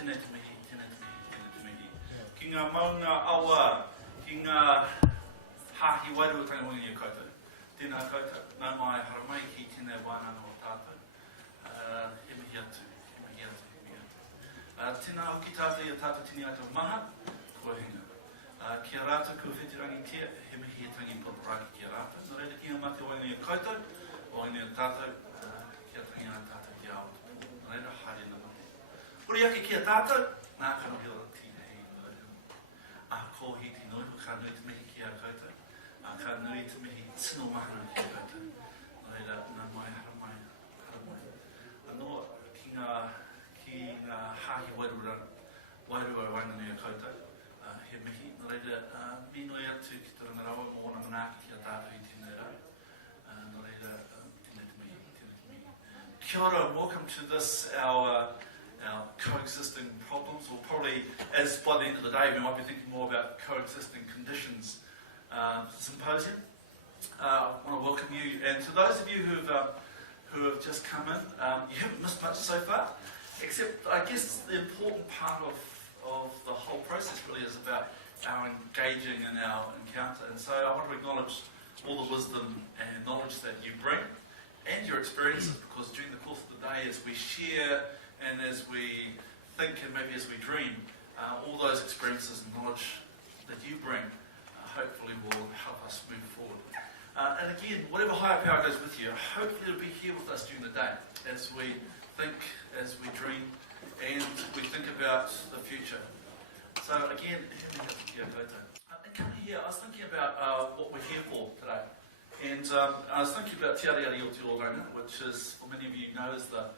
tēnei te mihi, tēnei te mihi, tēnei te mihi. Ki ngā maunga awa, ki ngā hāhi wairua tanga wangi e koutou. Tēnā koutou, nau mai haramai ki tēnei wānanga o tātou. He mihi atu, he mihi atu, he mihi atu. Tēnā hoki tātou i a tātou tini atu maha, kua hinga. Kia rātou kua whetirangi tia, he mihi e tangi potoraki kia rātou. Nō reira ki ngā mate wangi e koutou, o ngā tātou, kia tangi a tātou ki awa tupu. Nō reira, haere nā mate. Uri ake kia tātou, nā kanohira tīne hei nōrehu. Ko hiti noihu, ka nui te mihi ki a koutou. Ka nui te mihi tino mahana ki a koutou. Nō reira, nā mai haramai, haramai. Anō, ki ngā hāhi wairua ranganui a koutou, he mihi. Nō reira, mi noi atu ki te rangarawa mō wana manaki ki a tātou i tēnei rau. Nō reira, tēnei te mihi, tēnei te mihi. Kia ora, welcome to this, our coexisting problems, or probably, as by the end of the day, we might be thinking more about coexisting conditions symposium. I want to welcome you, and to those of you who have just come in, you haven't missed much so far, except I guess the important part of the whole process really is about our engaging in our encounter, and so I want to acknowledge all the wisdom and knowledge that you bring, and your experiences, because during the course of the day, as we share and as we think and maybe as we dream, all those experiences and knowledge that you bring hopefully will help us move forward. And again, whatever higher power goes with you, hopefully it'll be here with us during the day as we think, as we dream, and we think about the future. So again, and coming here, I was thinking about what we're here for today. And I was thinking about Te Ariari o Te Oranga, which is, for many of you know, is the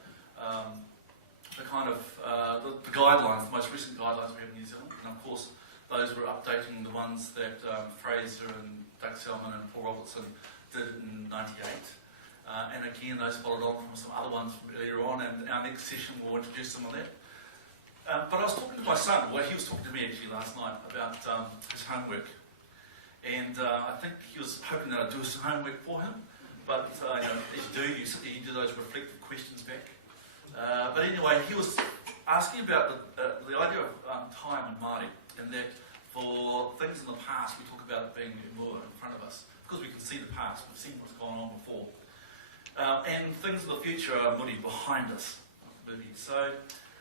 kind of the guidelines, the most recent guidelines we have in New Zealand, and of course those were updating the ones that Fraser and Doug Selman and Paul Robertson did in '98, and again those followed on from some other ones from earlier on, and our next session will introduce some of that. But I was talking to my son, well he was talking to me actually last night about his homework, and I think he was hoping that I'd do some homework for him, but as you do those reflective questions back. But anyway, he was asking about the idea of time in Māori, and that for things in the past, we talk about it being more in front of us, because we can see the past, we've seen what's gone on before. And things in the future are muri behind us. So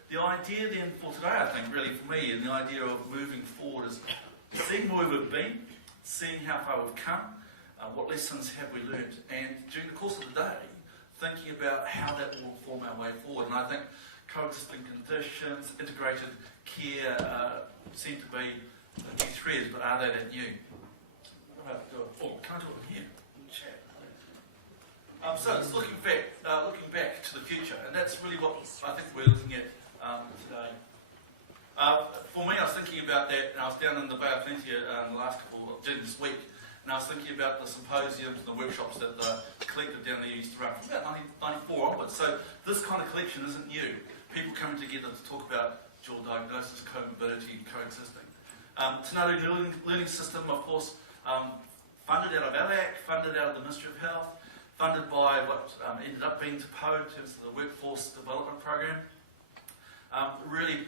the idea then for today, I think, really for me, and the idea of moving forward is seeing where we've been, seeing how far we've come, what lessons have we learned, and during the course of the day, thinking about how that will form our way forward. And I think coexisting conditions, integrated care seem to be new threads, but are they that new? Can I do it here? Chat. So it's looking back to the future, and that's really what I think we're looking at today. For me, I was thinking about that, and I was down in the Bay of Plenty the last couple of this week, and I was thinking about the symposiums and the workshops that the collective down there used to run from about 1994 onwards. So this kind of collection isn't new. People coming together to talk about dual diagnosis, comorbidity, coexisting. Te Ngāru Learning System, of course, funded out of ALAC, funded out of the Ministry of Health, funded by what ended up being Te Pou in terms of the Workforce Development Program. Really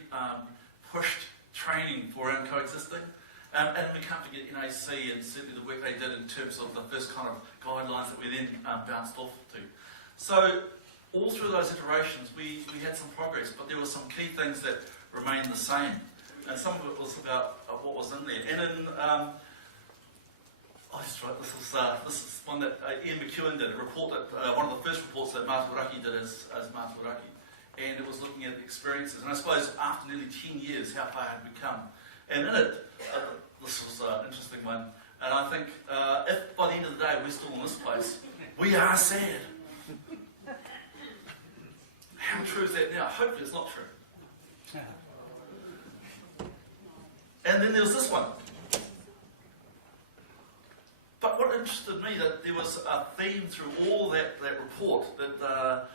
pushed training for around coexisting. And we can't forget NAC and certainly the work they did in terms of the first kind of guidelines that we then bounced off to. So all through those iterations we had some progress, but there were some key things that remained the same. And some of it was about what was in there. And in, this is one that Ian McEwen did, a report that, one of the first reports that Matatini did as Matatini. And it was looking at experiences. And I suppose after nearly 10 years, how far had we come? And in it, this was an interesting one, and I think if by the end of the day we're still in this place, we are sad. How true is that now? Hopefully it's not true. And then there was this one. But what interested me, that there was a theme through all that report, that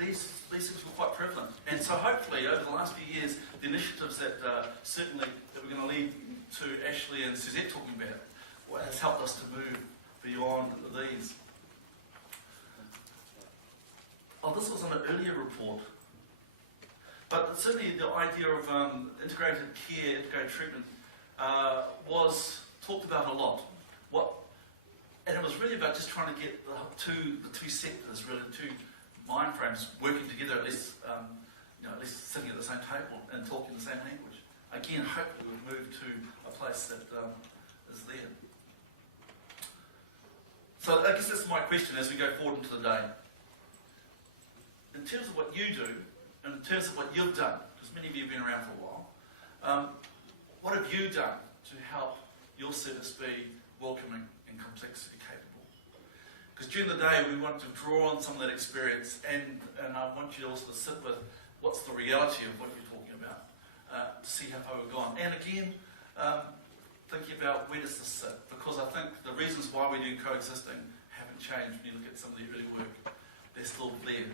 these things were quite prevalent. And so hopefully over the last few years, the initiatives that certainly that we're going to lead to Ashley and Suzette talking about has helped us to move beyond these. This was an earlier report But certainly the idea of integrated care, integrated treatment was talked about a lot. And it was really about just trying to get the two sectors, really, the two mind frames working together, at least sitting at the same table and talking the same language. Again, hopefully we've moved to a place that is there. So I guess that's my question as we go forward into the day. In terms of what you do, and in terms of what you've done, because many of you have been around for a while, what have you done to help your service be welcoming and complexity capable? Because during the day we want to draw on some of that experience, and I want you also to sit with what's the reality of what you're talking about, to see how far we've gone. And again, thinking about where does this sit? Because I think the reasons why we do coexisting haven't changed when you look at some of the early work. They're still there.